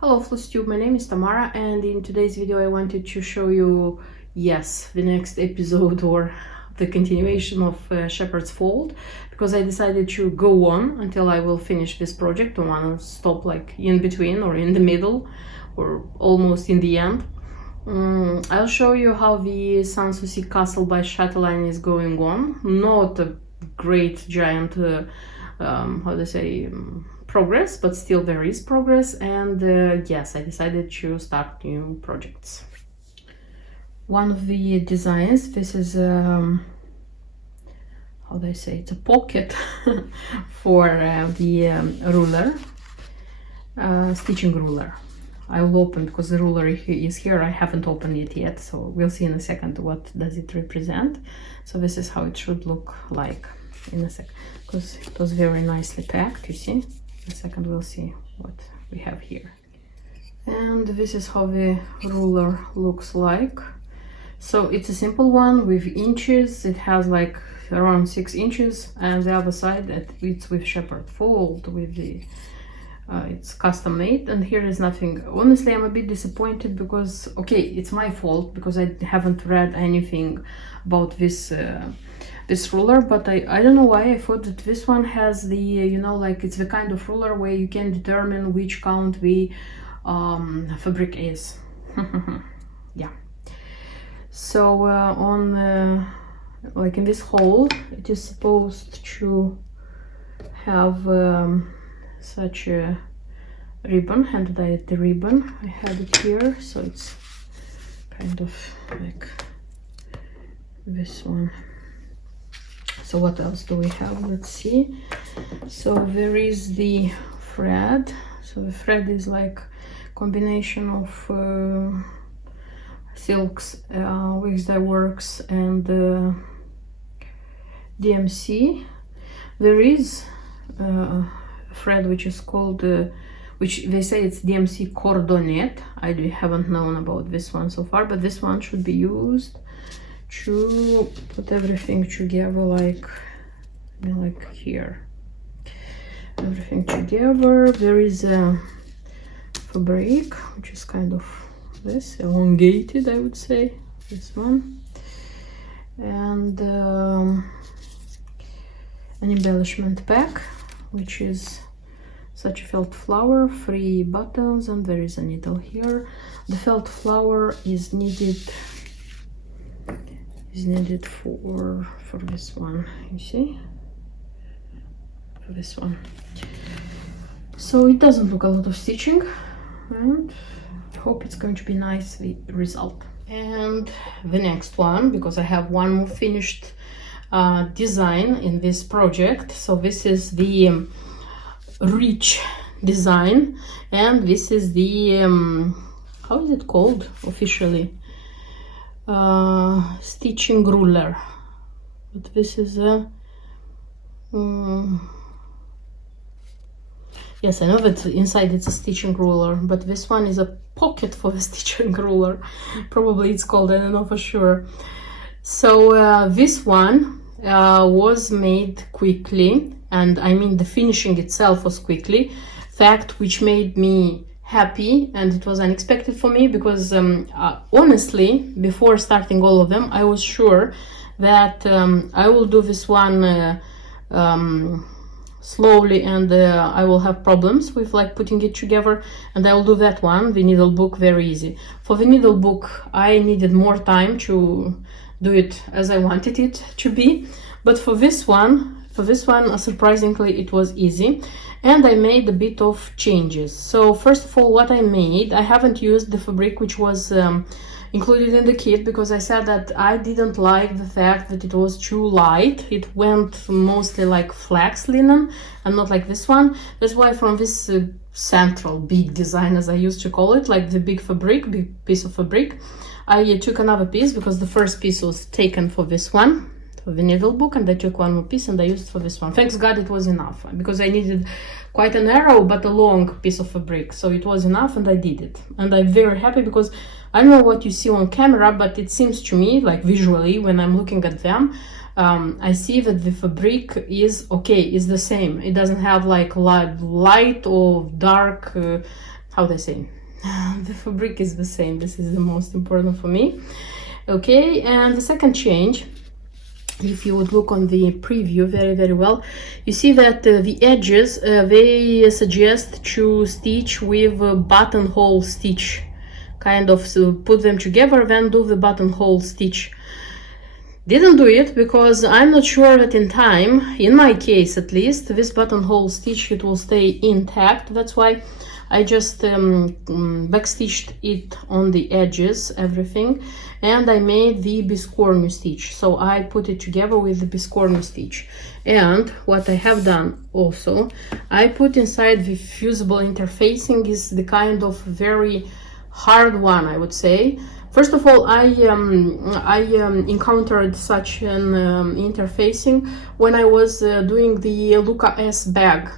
Hello FlossTube, my name is Tamara, and in today's video I wanted to show you, yes, the next episode or the continuation of Shepherd's Fold, because I decided to go on until I will finish this project. Don't want to stop like in between or in the middle or almost in the end. I'll show you how the Sanssouci Castle by Chatelaine is going on. Not a great giant how to say progress, but still there is progress, and yes, I decided to start new projects. One of the designs, this is how do I say, it's a pocket for the ruler, stitching ruler. I will open because the ruler is here. I haven't opened it yet, so we'll see in a second what does it represent. So this is how it should look like in a sec, because it was very nicely packed, you see. In a second we'll see what we have here. And this is how the ruler looks like. So it's a simple one with inches. It has like around 6 inches, and the other side it's with shepherd fold, with the it's custom made, and here is nothing. Honestly, I'm a bit disappointed because, okay, it's my fault because I haven't read anything about this this ruler, but I don't know why I thought that this one has the, you know, like it's the kind of ruler where you can determine which count the fabric is. Yeah. So on like in this hole, it is supposed to have such a ribbon, hand-dyed the ribbon. I have it here, so it's kind of like this one. So what else do we have? Let's see. So there is the thread. So the thread is like combination of silks, Wix Dye Works, and DMC. There is thread which is called which they say it's DMC Cordonette. I haven't known about this one so far, but this one should be used to put everything together, like here, everything together. There is a fabric which is kind of this elongated, I would say, this one, and an embellishment pack which is such a felt flower, 3 buttons, and there is a needle here. The felt flower is needed for this one, you see, for this one. So it doesn't look a lot of stitching, and I hope it's going to be nice, the result. And the next one, because I have one more finished design in this project. So this is the Rich design, and this is the how is it called officially? Stitching ruler. But this is a yes, I know that inside it's a stitching ruler, but this one is a pocket for the stitching ruler. Probably it's called, I don't know for sure. So this one was made quickly, and I mean the finishing itself was quickly, fact which made me happy, and it was unexpected for me because honestly, before starting all of them, I was sure that I will do this one slowly, and I will have problems with like putting it together, and I will do that one, the needle book, very easy. For the needle book, I needed more time to do it as I wanted it to be, but for this one, surprisingly, it was easy, and I made a bit of changes. So first of all, what I made, I haven't used the fabric which was included in the kit, because I said that I didn't like the fact that it was too light. It went mostly like flax linen and not like this one. That's why from this central big design, as I used to call it, like the big piece of fabric, I took another piece, because the first piece was taken for this one, for the needle book, and I took one more piece and I used for this one. Thanks God it was enough, because I needed quite a narrow but a long piece of fabric, so it was enough, and I did it. And I'm very happy, because I don't know what you see on camera, but it seems to me, like visually, when I'm looking at them, I see that the fabric is okay, is the same. It doesn't have like light or dark how they say, the fabric is the same. This is the most important for me. Okay, and the second change, if you would look on the preview very well, you see that the edges, they suggest to stitch with a buttonhole stitch, kind of, so put them together, then do the buttonhole stitch. Didn't do it because I'm not sure that in time, in my case at least, this buttonhole stitch, it will stay intact. That's why I just backstitched it on the edges, everything, and I made the biscornu stitch. So I put it together with the biscornu stitch. And what I have done also, I put inside the fusible interfacing, is the kind of very hard one, I would say. First of all, I encountered such an interfacing when I was doing the Luca S bag,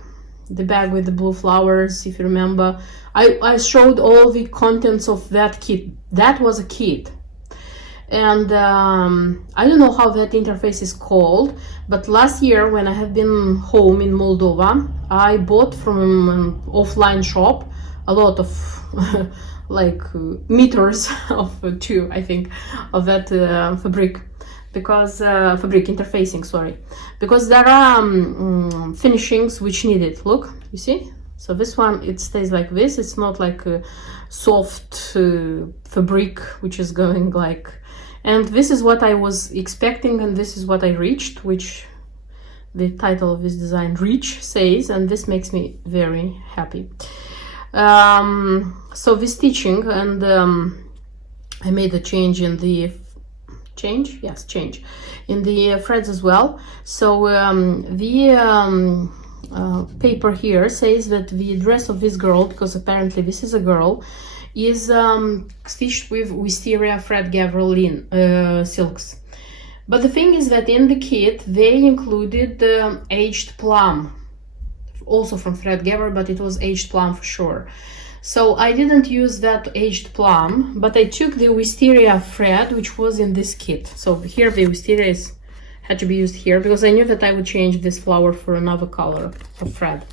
the bag with the blue flowers, if you remember. I showed all the contents of that kit. That was a kit. And I don't know how that interface is called, but last year when I have been home in Moldova, I bought from an offline shop a lot of like meters of I think, of that fabric, because fabric interfacing, sorry, because there are finishings which need it. Look, you see? So this one, it stays like this. It's not like a soft fabric which is going like, and this is what I was expecting, and this is what I reached, which the title of this design, Reach, says, and this makes me very happy. So the stitching, and I made a change in the change in the threads as well. So the paper here says that the dress of this girl, because apparently this is a girl, is stitched with wisteria thread gathering silks. But the thing is that in the kit they included aged plum, also from thread gather, but it was aged plum for sure. So I didn't use that aged plum, but I took the wisteria thread which was in this kit. So here the wisteria had to be used here because I knew that I would change this flower for another color of thread.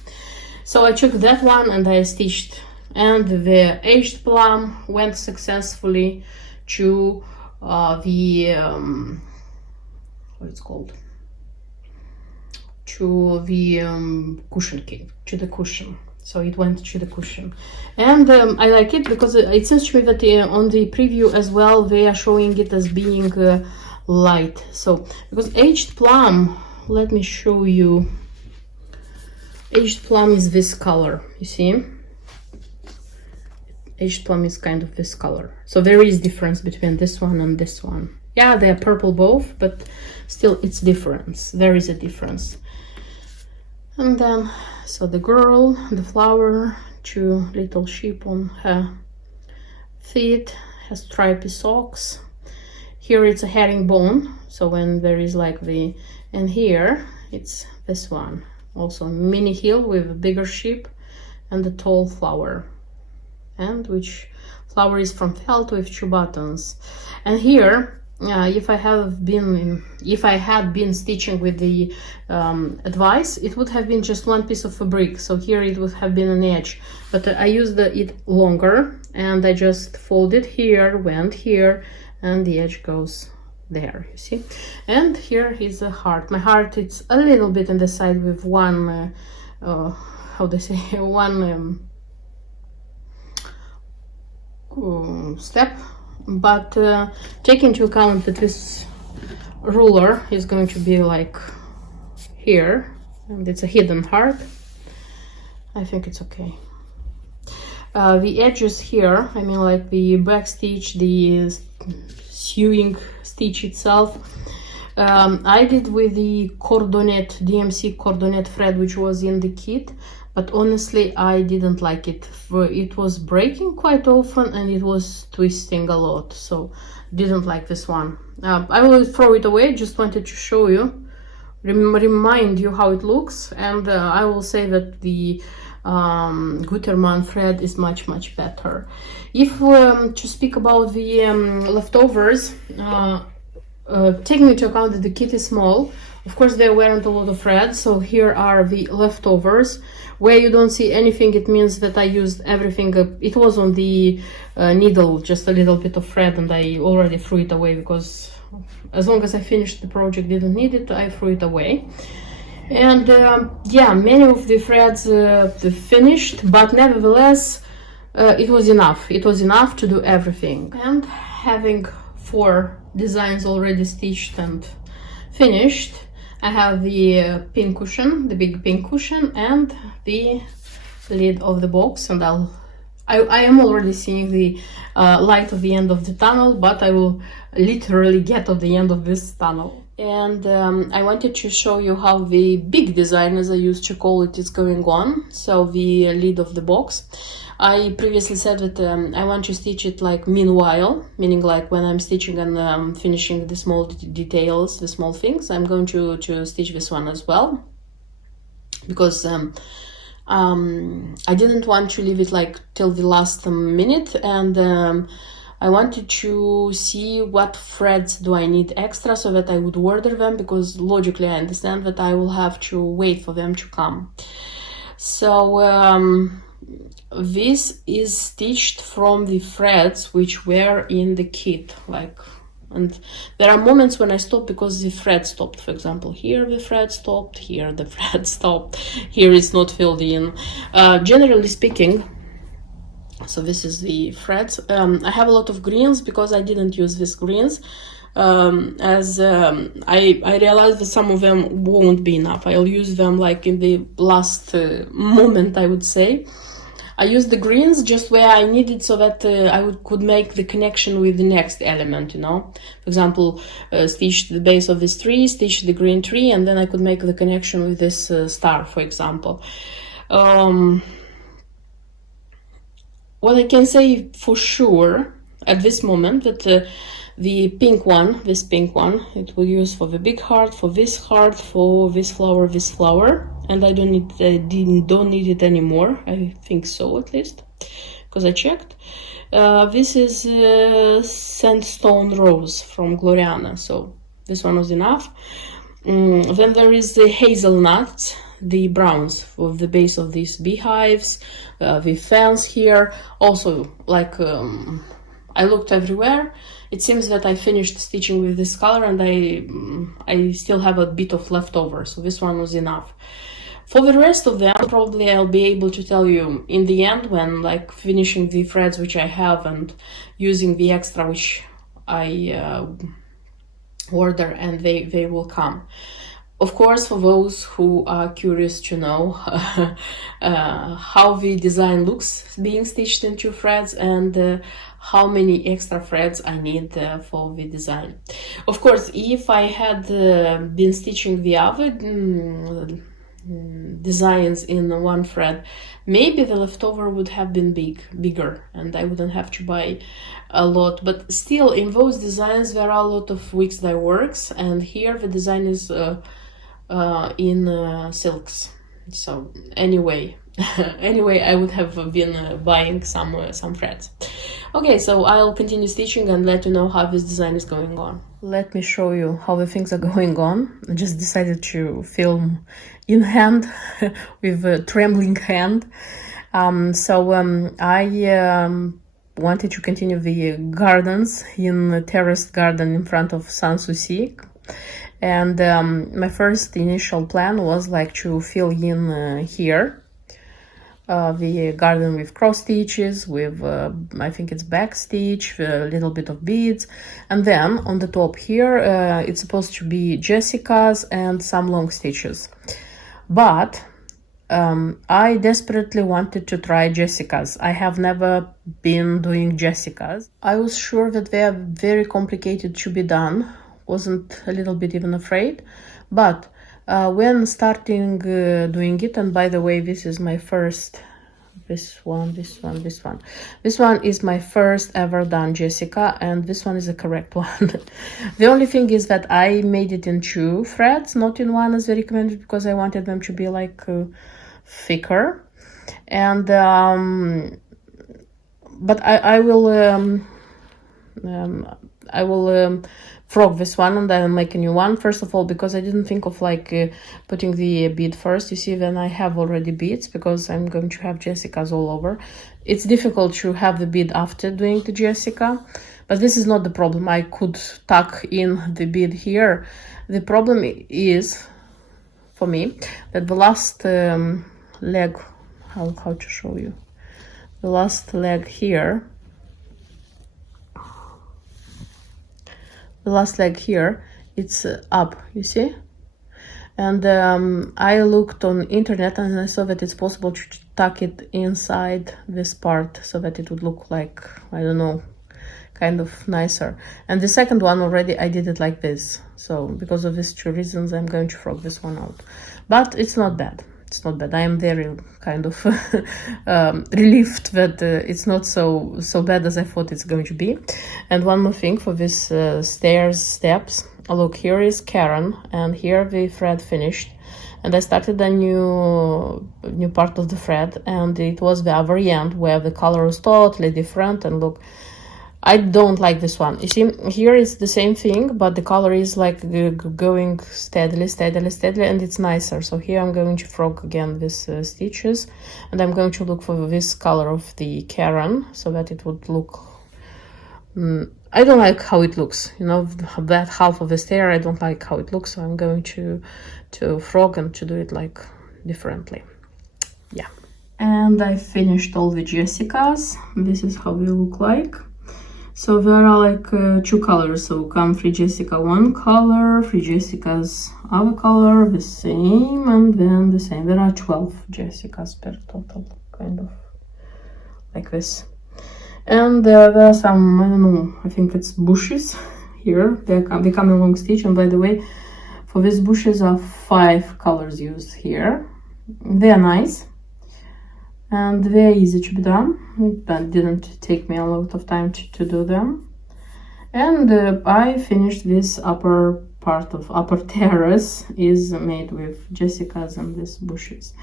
So I took that one and I stitched, and the aged plum went successfully to the what it's called, to the cushion cake, to the cushion. So it went to the cushion, and I like it because it seems to me that on the preview as well they are showing it as being light. So because aged plum, let me show you, aged plum is this color, you see, aged plum is kind of this color. So there is difference between this one and this one. Yeah, they are purple both, but still it's difference, there is a difference. And then, so the girl, the flower, 2 little sheep on her feet, has stripy socks. Here it's a herringbone, so when there is like the, and here it's this one, also mini heel with a bigger sheep and a tall flower, and which flower is from felt with 2 buttons. And here, if I had been stitching with the advice, it would have been just one piece of fabric, so here it would have been an edge, but I used it longer, and I just folded here, went here, and the edge goes there, you see. And here is a heart. My heart, it's a little bit on the side with one how they say, one step, but take into account that this ruler is going to be like here, and it's a hidden heart. I think it's okay. The edges here, I mean like the back stitch, the sewing stitch itself, I did with the cordonette, DMC cordonette thread which was in the kit, but honestly I didn't like it. It was breaking quite often and it was twisting a lot, so didn't like this one. I will throw it away, just wanted to show you, remind you how it looks, and I will say that the Gutermann thread is much better. If to speak about the leftovers, taking into account that the kit is small, of course there weren't a lot of threads, so here are the leftovers, Where you don't see anything, it means that I used everything. It was on the needle, just a little bit of thread, and I already threw it away because as long as I finished the project, didn't need it, I threw it away. And yeah, many of the threads finished, but nevertheless it was enough. It was enough to do everything. And having 4 designs already stitched and finished, I have the pin cushion, the big pin cushion, and the lid of the box, and I am already seeing the light of the end of the tunnel, but I will literally get at the end of this tunnel. And I wanted to show you how the big design, as I used to call it, is going on. So the lid of the box. I previously said that I want to stitch it like meanwhile, meaning like when I'm stitching and finishing the small details, the small things, I'm going to stitch this one as well. Because I didn't want to leave it like till the last minute, and I wanted to see what threads do I need extra so that I would order them, because logically I understand that I will have to wait for them to come. So this is stitched from the threads which were in the kit, like, and there are moments when I stop because the thread stopped. For example, here the thread stopped, here the thread stopped, here it's not filled in. Generally speaking, so this is the threads. I have a lot of greens because I didn't use these greens, as I realized that some of them won't be enough. I'll use them like in the last moment, I would say. I used the greens just where I needed, so that I could make the connection with the next element, you know. For example, stitch the base of this tree, stitch the green tree, and then I could make the connection with this star, for example. What I can say for sure at this moment, that the pink one, this pink one, it will use for the big heart, for this flower, and I don't need it anymore. I think so, at least, because I checked. This is Sandstone Rose from Gloriana, so this one was enough. Then there is the hazelnuts, the browns for the base of these beehives, the fence here. Also, like, I looked everywhere. It seems that I finished stitching with this color, and I still have a bit of leftover, so this one was enough. For the rest of them, probably I'll be able to tell you in the end, when like finishing the threads which I have and using the extra which I order, and they will come. Of course, for those who are curious to know how the design looks being stitched in 2 threads, and how many extra threads I need for the design. Of course, if I had been stitching the other designs in 1 thread, maybe the leftover would have been bigger, and I wouldn't have to buy a lot. But still, in those designs there are a lot of wigs dye works, and here the design is in silks. So anyway, I would have been buying some threads. Okay, so I'll continue stitching and let you know how this design is going on. Let me show you how the things are going on. I just decided to film in hand with a trembling hand. I wanted to continue the gardens in the terraced garden in front of Sanssouci. And my first initial plan was like to fill in here the garden with cross stitches, with I think it's back stitch, a little bit of beads, and then on the top here it's supposed to be Jessica's and some long stitches. But I desperately wanted to try Jessica's. I have never been doing Jessica's. I was sure that they are very complicated to be done. Wasn't a little bit even afraid, but when starting doing it, and by the way, this is my first, this one is my first ever done Jessica, and this one is the correct one. The only thing is that I made it in 2 threads, not in 1 as recommended, because I wanted them to be like thicker. And but I will I will frog this one and then make a new one. First of all, because I didn't think of like putting the bead first. You see, then I have already beads because I'm going to have Jessicas all over. It's difficult to have the bead after doing the Jessica, but this is not the problem. I could tuck in the bead here. The problem is, for me, that the last leg, how to show you, the last leg here, the last leg here, it's up, you see? And I looked on internet and I saw that it's possible to tuck it inside this part so that it would look like, I don't know, kind of nicer. And the second one already I did it like this. So because of these two reasons, I'm going to frog this one out. But it's not bad. It's not bad. I am very kind of relieved that it's not so bad as I thought it's going to be. And one more thing for this steps. Look, here is Karen, and here the thread finished. And I started a new part of the thread, and it was the very end where the color was totally different. And look, I don't like this one. You see, here is the same thing, but the color is like going steadily, and it's nicer. So here I'm going to frog again these stitches, and I'm going to look for this color of the Karen so that it would look... I don't like how it looks, you know, that half of the stair, I don't like how it looks, so I'm going to frog and to do it like differently. Yeah. And I finished all the Jessicas. This is how they look like. So there are like two colors, so come Free Jessica one color, Free Jessica's other color, the same, and then the same. There are 12 Jessicas per total, kind of like this. And there are some, I don't know, I think it's bushes here. They're becoming long stitch, and by the way, for these bushes are 5 colors used here. They're nice. And they're easy to be done. That didn't take me a lot of time to do them. And I finished this upper part of upper terrace is made with Jessicas and these bushes.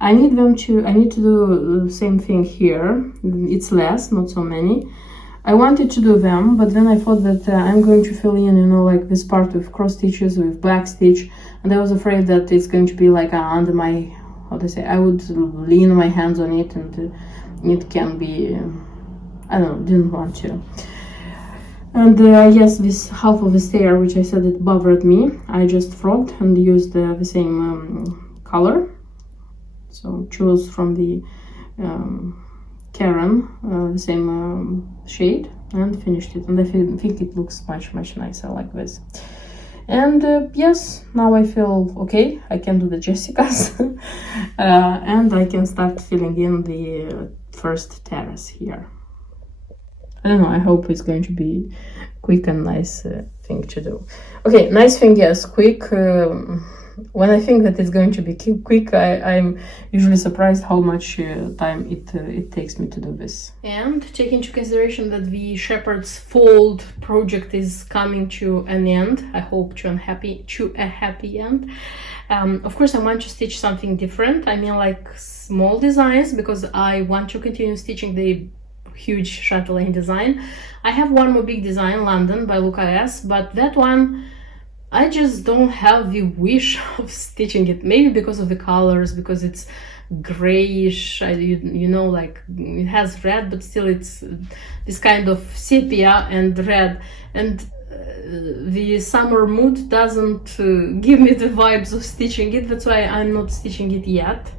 I need to do the same thing here. It's less, not so many. I wanted to do them, but then I thought that I'm going to fill in, you know, like this part with cross stitches with black stitch, and I was afraid that it's going to be like under my, how to say, I would lean my hands on it and it can be, I don't know, didn't want to. And yes, this half of the stair, which I said it bothered me, I just frogged and used the same color. So chose from the Karen, the same shade, and finished it. And I think it looks much nicer like this. And yes, now I feel okay. I can do the Jessicas and I can start filling in the first terrace here. I don't know, I hope it's going to be quick and nice thing to do. Okay, nice thing, yes, quick. When I think that it's going to be quick, I'm usually surprised how much time it takes me to do this. And take into consideration that the Shepherd's Fold project is coming to an end, I hope to a happy end. Of course, I want to stitch something different. I mean, like small designs, because I want to continue stitching the huge Chatelaine design. I have one more big design, London by Luca S, but that one I just don't have the wish of stitching it. Maybe because of the colors, because it's grayish, you know, like it has red, but still it's this kind of sepia and red, and the summer mood doesn't give me the vibes of stitching it. That's why I'm not stitching it yet.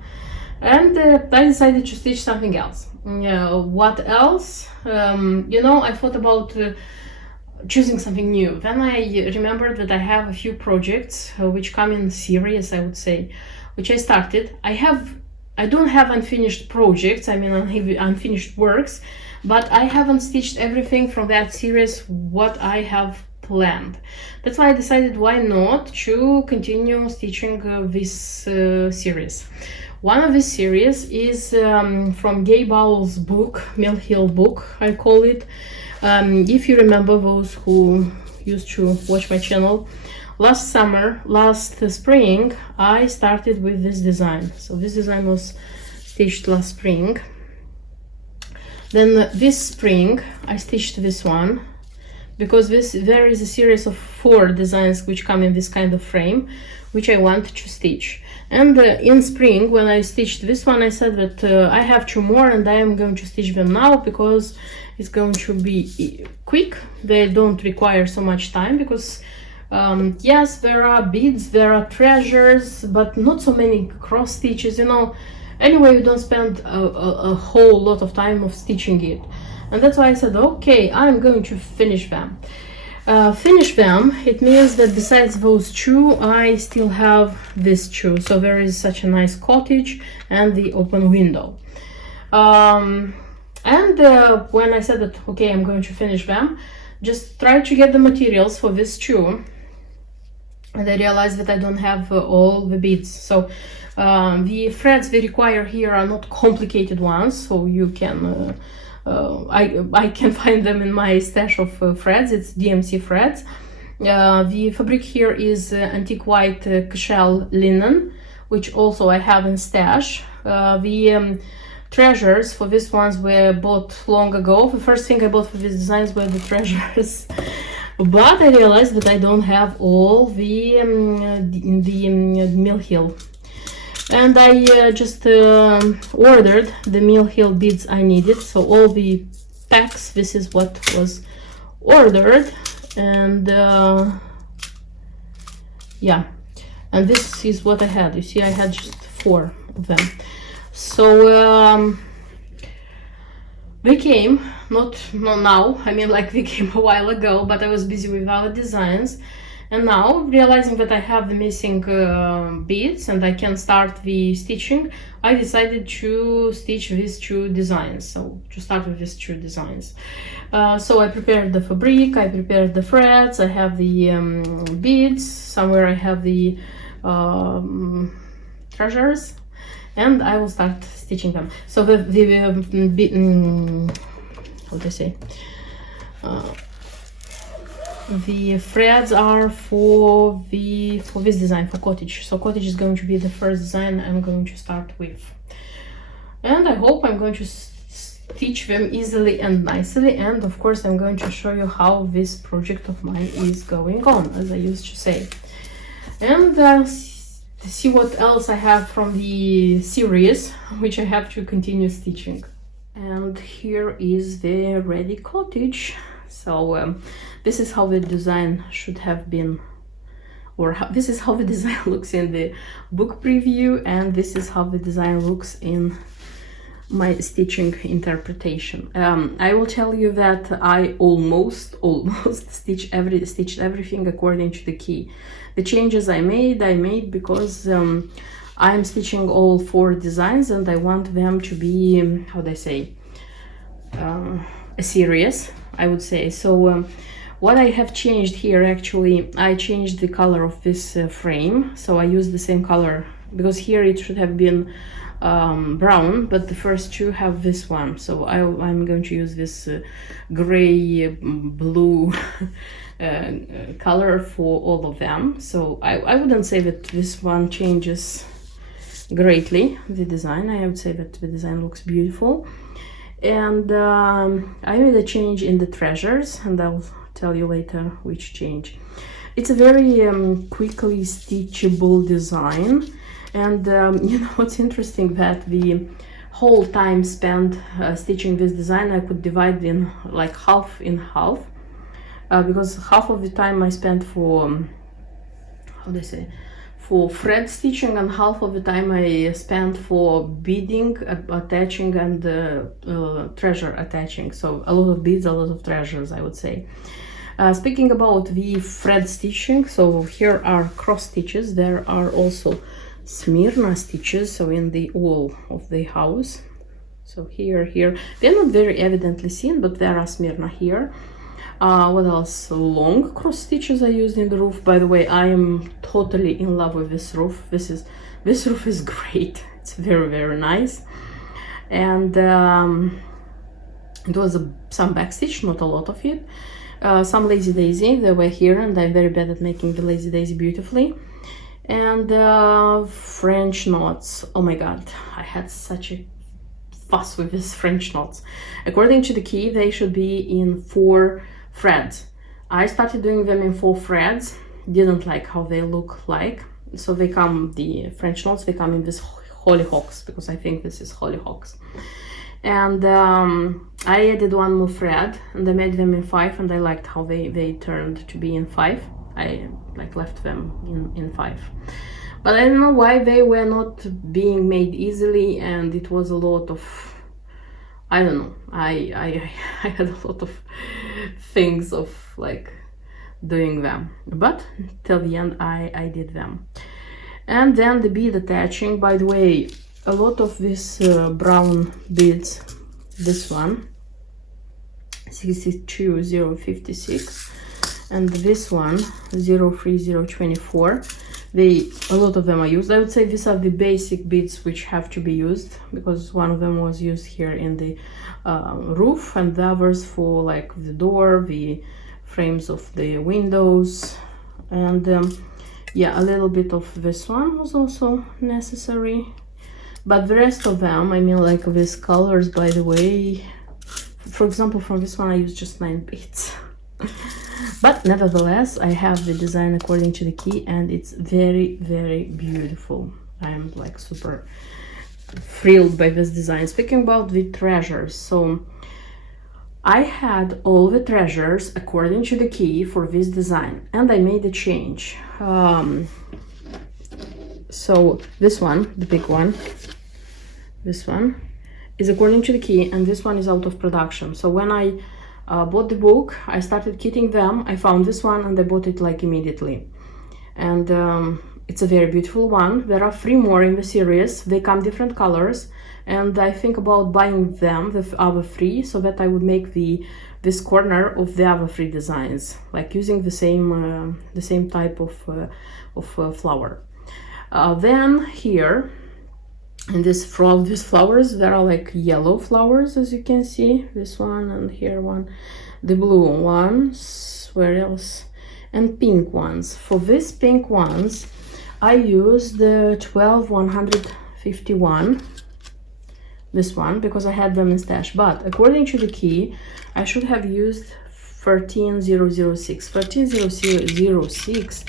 And I decided to stitch something else. What else? You know, I thought about choosing something new. Then I remembered that I have a few projects which come in series, I would say, which I started. I don't have unfinished projects, I mean unfinished works, but I haven't stitched everything from that series what I have planned. That's why I decided why not to continue stitching this series. One of these series is from Gay Bowles' book, Mill Hill book, I call it. If you remember, those who used to watch my channel, last spring, I started with this design. So this design was stitched last spring. Then this spring, I stitched this one. because there is a series of 4 designs which come in this kind of frame, which I want to stitch. And in spring, when I stitched this one, I said that I have 2 more and I am going to stitch them now because it's going to be quick. They don't require so much time because yes, there are beads, there are treasures, but not so many cross stitches, you know. Anyway, you don't spend a whole lot of time of stitching it. And that's why I said, okay, I'm going to finish them. Finish them, it means that besides those 2, I still have this 2. So there is such a nice cottage and the open window. When I said that, okay, I'm going to finish them, just try to get the materials for this 2. And I realized that I don't have all the beads. So the threads they require here are not complicated ones, so you can I can find them in my stash of threads. It's DMC threads. The fabric here is antique white cashel linen, which also I have in stash. The treasures for these ones were bought long ago. The first thing I bought for these designs were the treasures. But I realized that I don't have all the mill heel. And I just ordered the mill heel beads I needed. So all the packs, this is what was ordered. And yeah, and this is what I had. You see, I had just 4 of them. So they came, not now, I mean like they came a while ago, but I was busy with other designs. And now, realizing that I have the missing beads and I can start the stitching, I decided to stitch these 2 designs. So to start with these 2 designs. So I prepared the fabric, I prepared the threads, I have the beads, somewhere I have the treasures, and I will start stitching them. So how do I say? The threads are for this design, for cottage. So cottage is going to be the first design I'm going to start with, and I hope I'm going to stitch them easily and nicely. And of course I'm going to show you how this project of mine is going on, as I used to say, and see what else I have from the series which I have to continue stitching. And here is the ready cottage. So this is how the design should have been, or this is how the design looks in the book preview, and this is how the design looks in my stitching interpretation. I will tell you that I almost stitched everything according to the key. The changes I made because I'm stitching all 4 designs and I want them to be, how do I say, a series, I would say. So what I have changed here, actually, I changed the color of this frame. So I used the same color, because here it should have been brown, but the first 2 have this one. So I'm going to use this gray blue color for all of them. So I wouldn't say that this one changes greatly the design. I would say that the design looks beautiful. And I made a change in the treasures, and I'll tell you later which change. It's a very quickly stitchable design, and you know what's interesting, that the whole time spent stitching this design I could divide in like half in half, because half of the time I spent for how do I say, for thread stitching, and half of the time I spent for beading, attaching, and treasure attaching. So a lot of beads, a lot of treasures, I would say. Speaking about the thread stitching, so here are cross stitches. There are also Smyrna stitches, so in the wall of the house. So here, they're not very evidently seen, but there are Smyrna here. What else? Long cross stitches I used in the roof. By the way, I am totally in love with this roof. This roof is great. It's very, very nice. And it was some backstitch, not a lot of it. Some lazy daisy, they were here, and I'm very bad at making the lazy daisy beautifully. And French knots. Oh my god, I had such a fuss with these French knots. According to the key, they should be in 4 threads, I started doing them in 4 threads, didn't like how they look like. So they come, the French knots, they come in this hollyhocks, because I think this is hollyhocks. And I added 1 more thread and I made them in 5, and I liked how they turned to be in 5. I like left them in 5. But I don't know why they were not being made easily, and it was a lot of, I don't know, I had a lot of things of like doing them, but till the end I did them. And then the bead attaching. By the way, a lot of these brown beads, this one 62056 and this one 03024, a lot of them are used. I would say these are the basic beads which have to be used, because one of them was used here in the roof, and the others for like the door, the frames of the windows, and yeah, a little bit of this one was also necessary. But the rest of them, I mean, like these colors, by the way, for example, from this one I used just 9 beads. But nevertheless, I have the design according to the key, and it's very, very beautiful. I'm like super thrilled by this design. Speaking about the treasures, so I had all the treasures according to the key for this design, and I made a change. So this one, the big one, this one is according to the key, and this one is out of production. So when I bought the book, I started kitting them. I found this one and I bought it like immediately, and it's a very beautiful one. There are 3 more in the series. They come different colors, and I think about buying them, the other 3, so that I would make this corner of the other 3 designs, like using the same type of flower. Then here in these flowers, there are like yellow flowers, as you can see, this one and here one, the blue ones, where else, and pink ones. For these pink ones I used the 12151, this one, because I had them in stash, but according to the key I should have used 13006. 13006,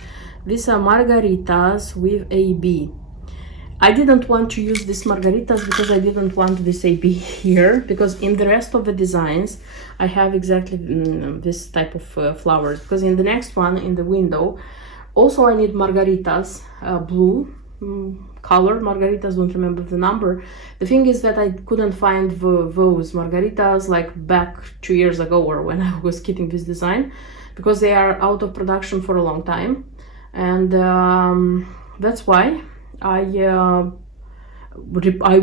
these are margaritas with AB. I didn't want to use these margaritas because I didn't want this AB here, because in the rest of the designs I have exactly this type of flowers, because in the next one, in the window, also I need margaritas, blue color margaritas, don't remember the number. The thing is that I couldn't find those margaritas like back 2 years ago, or when I was kitting this design, because they are out of production for a long time, and that's why I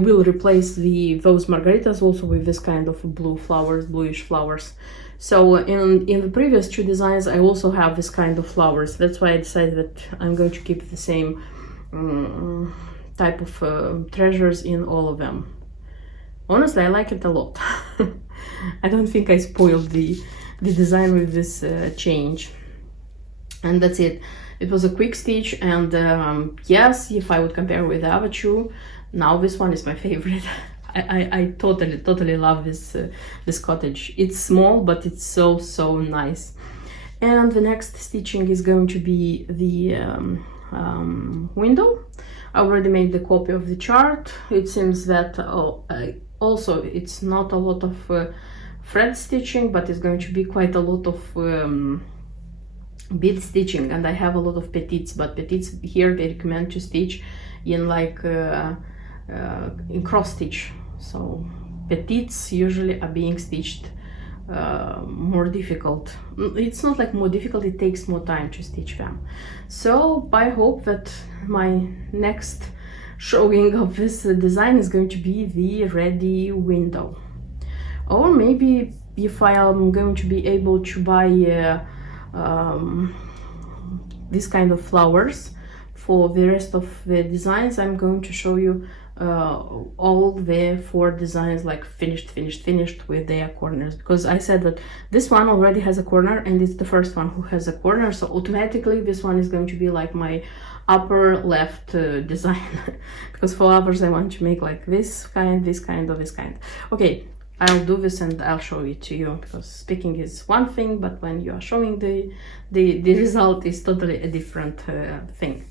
will replace those margaritas also with this kind of blue flowers, bluish flowers. So in the previous 2 designs I also have this kind of flowers. That's why I decided that I'm going to keep the same type of treasures in all of them. Honestly, I like it a lot. I don't think I spoiled the design with this change. And that's it. It was a quick stitch, and yes, if I would compare with the other 2, now this one is my favorite. I totally love this cottage. It's small, but it's so nice. And the next stitching is going to be the window. I already made the copy of the chart. It seems that also it's not a lot of thread stitching, but it's going to be quite a lot of bead stitching, and I have a lot of petites, but petites here they recommend to stitch in like in cross stitch. So petites usually are being stitched more difficult. It's not like more difficult, it takes more time to stitch them. So I hope that my next showing of this design is going to be the ready window, or maybe if I am going to be able to buy this kind of flowers for the rest of the designs, I'm going to show you all the 4 designs like finished with their corners, because I said that this one already has a corner and it's the first one who has a corner, so automatically this one is going to be like my upper left design because for others I want to make like this kind, this kind, or this kind. Okay, I'll do this and I'll show it to you, because speaking is one thing, but when you are showing the result is totally a different thing.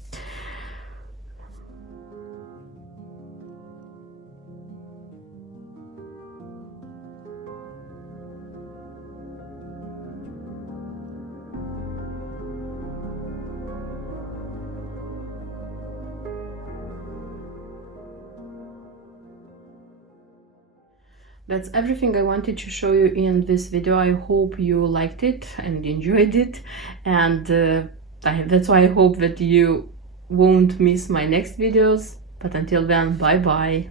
That's everything I wanted to show you in this video. I hope you liked it and enjoyed it, and that's why I hope that you won't miss my next videos. But until then, bye bye.